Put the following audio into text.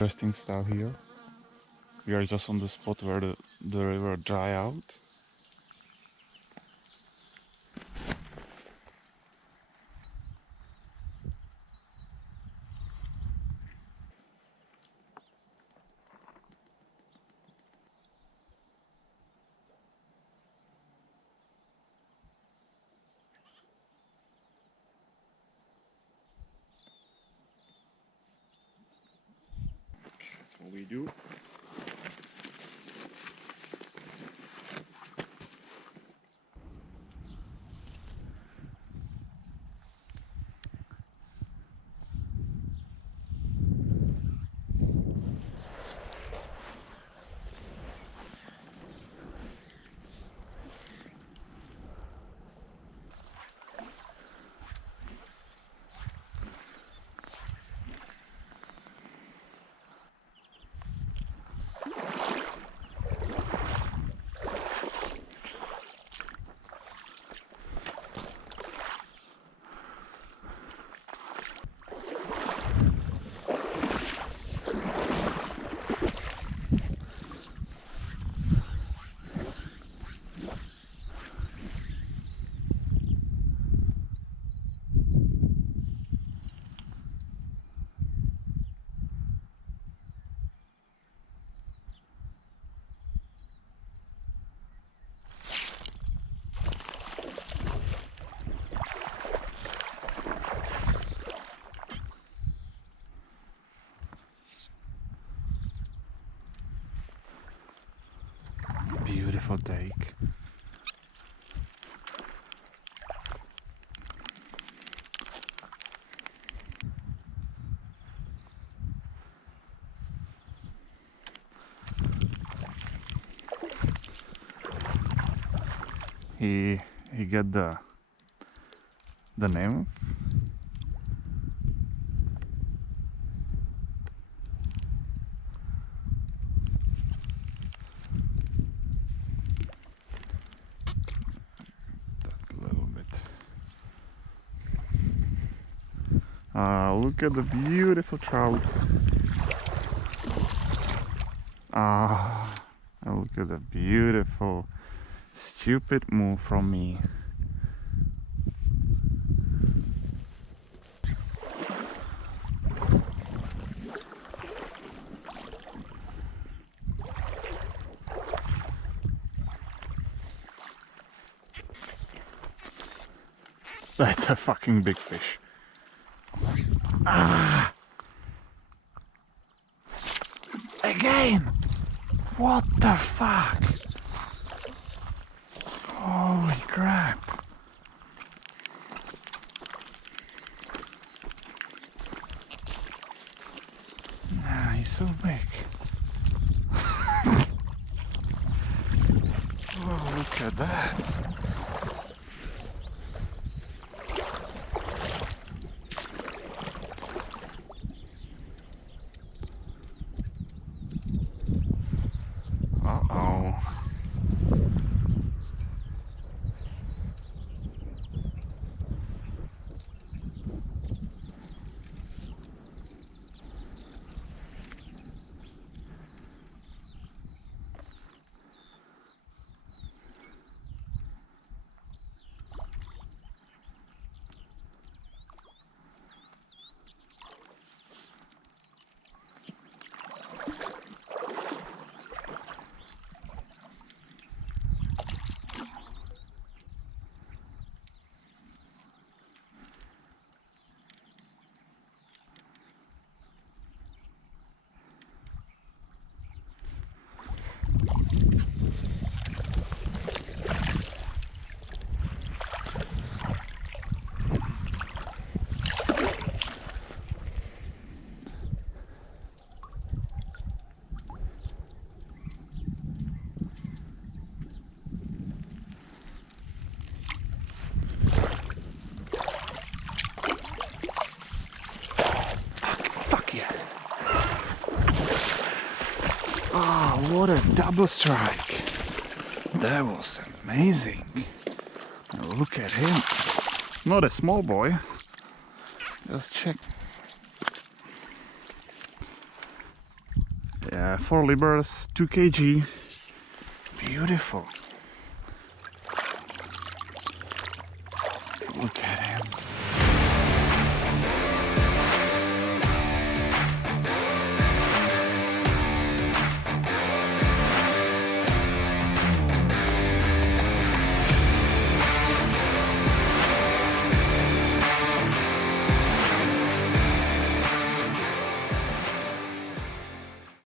Interesting stuff here. We are just on the spot where the river dry out. That's what we do. Beautiful take. He got the name. That little bit. Look at the beautiful trout. Look at the beautiful stupid move from me. That's a fucking big fish. Again! What the fuck? Holy crap. Nah, he's so big. Oh, look at that. Uh-oh. Fuck yeah. Oh, what a double strike. That was amazing. Look at him. Not a small boy. Just check. Yeah, 4 libras, 2 kg. Beautiful. Look at him.